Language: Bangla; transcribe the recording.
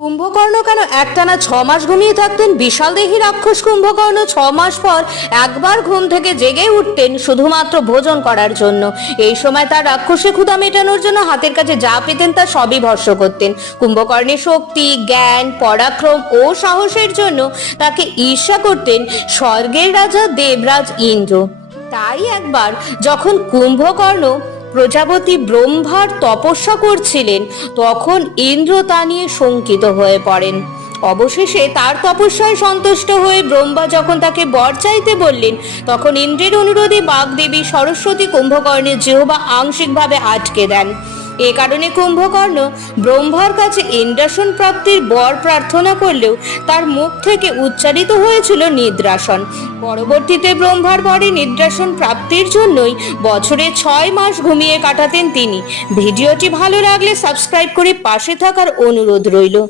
কুম্ভকর্ণ কেন একটানা ছ মাস ঘুমিয়ে থাকতেন? বিশাল দেহী রাক্ষস কুম্ভকর্ণ ছ মাস পর একবার ঘুম থেকে জেগে উঠতেন শুধুমাত্র ভোজন করার জন্য। এই সময় তার রাক্ষসে ক্ষুধা মেটানোর জন্য হাতের কাছে যা পেতেন তা সবই ভস্য করতেন। কুম্ভকর্ণের শক্তি, জ্ঞান, পরাক্রম ও সাহসের জন্য তাকে ঈর্ষা করতেন স্বর্গের রাজা দেবরাজ ইন্দ্র। তাই একবার যখন কুম্ভকর্ণ প্রজাপতি ব্রহ্মার তপস্যা করছিলেন, তখন ইন্দ্র তা নিয়ে শঙ্কিত হয়ে পড়েন। অবশেষে তার তপস্যায় সন্তুষ্ট হয়ে ব্রহ্মা যখন তাকে বর চাইতে বললেন, তখন ইন্দ্রের অনুরোধে বাগদেবী সরস্বতী কুম্ভকর্ণের জিহবা আংশিকভাবে আটকে দেন। এ কারণে কুম্ভকর্ণ ব্রহ্মার কাছে ইন্দ্রাসন প্রাপ্তির বর প্রার্থনা করলেও তার মুখ থেকে উচ্চারিত হয়েছিল নিদ্রাসন। পরবর্তীতে ব্রহ্মার পরে নিদ্রাসন প্রাপ্তির জন্যই বছরে ছয় মাস ঘুমিয়ে কাটাতেন তিনি। ভিডিওটি ভালো লাগলে সাবস্ক্রাইব করে পাশে থাকার অনুরোধ রইল।